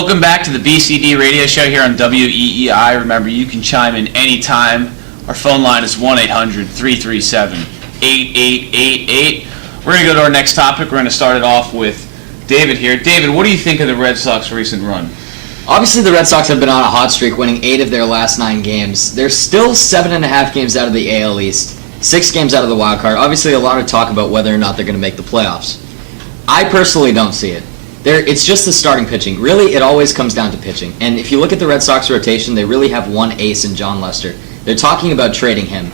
Welcome back to the BCD radio show here on WEEI. Remember, you can chime in anytime. Our phone line is 1-800-337-8888. We're going to go to our next topic. We're going to start it off with David here. David, what do you think of the Red Sox recent run? Obviously, the Red Sox have been on a hot streak, winning 8 of their last 9 games. They're still 7.5 games out of the AL East, 6 games out of the wild card. Obviously, a lot of talk about whether or not they're going to make the playoffs. I personally don't see it. It's just the starting pitching. Really, it always comes down to pitching. And if you look at the Red Sox rotation, they really have one ace in John Lester. They're talking about trading him.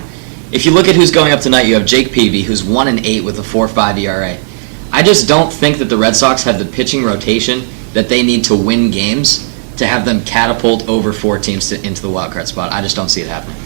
If you look at who's going up tonight, you have Jake Peavy, who's 1-8 with a 4.5 ERA. I just don't think that the Red Sox have the pitching rotation that they need to win games to have them catapult over 4 teams into the wild card spot. I just don't see it happening.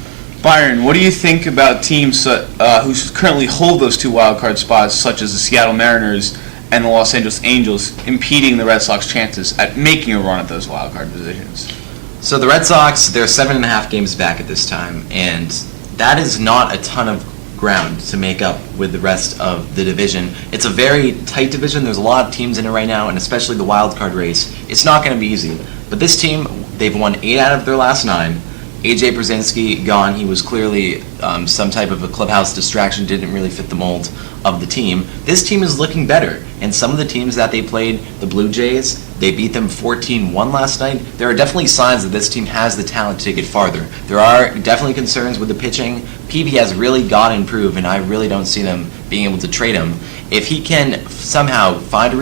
Byron, what do you think about teams who currently hold those 2 wild card spots, such as the Seattle Mariners and the Los Angeles Angels, impeding the Red Sox chances at making a run at those wild card positions? So the Red Sox, they're 7.5 games back at this time, and that is not a ton of ground to make up with the rest of the division. It's a very tight division. There's a lot of teams in it right now, and especially the wild card race. It's not going to be easy. But this team, they've won 8 out of their last 9. A.J. Brzezinski gone. He was clearly some type of a clubhouse distraction, didn't really fit the mold of the team. This team is looking better, and some of the teams that they played, the Blue Jays, they beat them 14-1 last night. There are definitely signs that this team has the talent to take it farther. There are definitely concerns with the pitching. Peavy has really got to improve, and I really don't see them being able to trade him. If he can somehow find a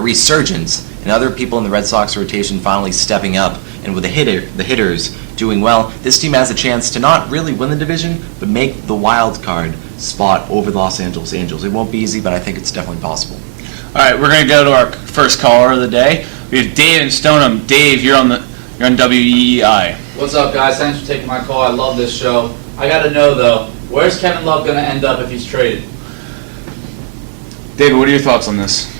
resurgence, and other people in the Red Sox rotation finally stepping up, and with the hitters doing well, this team has a chance to not really win the division, but make the wild card spot over the Los Angeles Angels. It won't be easy, but I think it's definitely possible. All right, we're going to go to our first caller of the day. We have Dave in Stoneham. Dave, you're on WEEI. What's up, guys? Thanks for taking my call. I love this show. I got to know, though, where's Kevin Love going to end up if he's traded? David, what are your thoughts on this?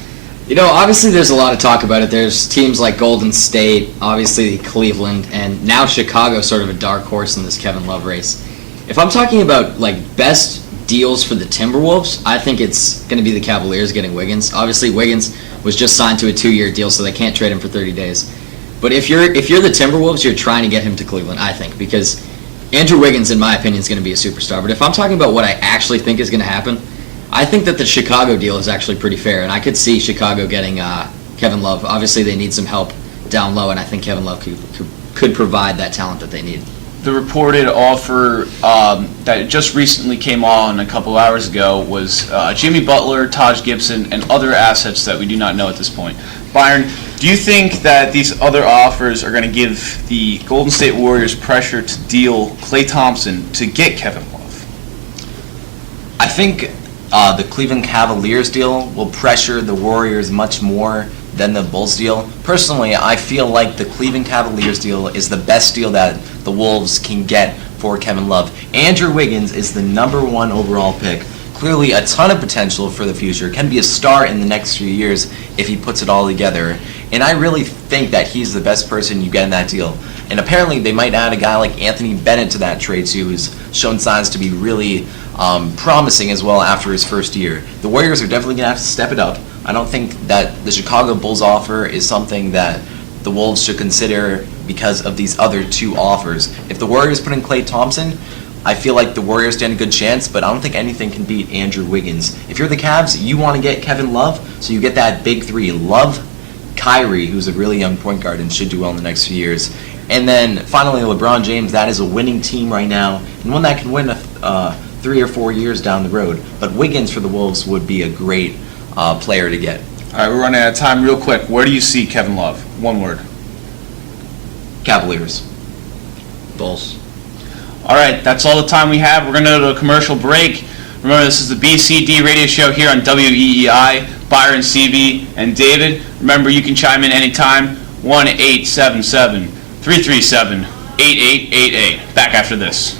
You know, obviously there's a lot of talk about it. There's teams like Golden State, obviously Cleveland, and now Chicago, sort of a dark horse in this Kevin Love race. If I'm talking about best deals for the Timberwolves, I think it's going to be the Cavaliers getting Wiggins. Obviously Wiggins was just signed to a 2-year deal, so they can't trade him for 30 days. But if you're the Timberwolves, you're trying to get him to Cleveland, I think, because Andrew Wiggins, in my opinion, is going to be a superstar. But if I'm talking about what I actually think is going to happen, I think that the Chicago deal is actually pretty fair, and I could see Chicago getting Kevin Love. Obviously, they need some help down low, and I think Kevin Love could provide that talent that they need. The reported offer that just recently came on a couple hours ago was Jimmy Butler, Taj Gibson, and other assets that we do not know at this point. Byron, do you think that these other offers are going to give the Golden State Warriors pressure to deal Klay Thompson to get Kevin Love? I think the Cleveland Cavaliers deal will pressure the Warriors much more than the Bulls deal. Personally, I feel like the Cleveland Cavaliers deal is the best deal that the Wolves can get for Kevin Love. Andrew Wiggins is the #1 overall pick. Clearly a ton of potential for the future, can be a star in the next few years if he puts it all together. And I really think that he's the best person you get in that deal. And apparently they might add a guy like Anthony Bennett to that trade too, who's shown signs to be really promising as well after his first year. The Warriors are definitely going to have to step it up. I don't think that the Chicago Bulls offer is something that the Wolves should consider because of these other 2 offers. If the Warriors put in Klay Thompson, I feel like the Warriors stand a good chance, but I don't think anything can beat Andrew Wiggins. If you're the Cavs, you want to get Kevin Love, so you get that big 3. Love, Kyrie, who's a really young point guard and should do well in the next few years. And then finally LeBron James, that is a winning team right now, and one that can win 3 or 4 years down the road. But Wiggins for the Wolves would be a great player to get. All right, we're running out of time real quick. Where do you see Kevin Love? One word. Cavaliers. Bulls. All right, that's all the time we have. We're going to go to a commercial break. Remember, this is the BCD radio show here on WEEI. Byron, CB, and David. Remember, you can chime in anytime. 1-877-337-8888. Back after this.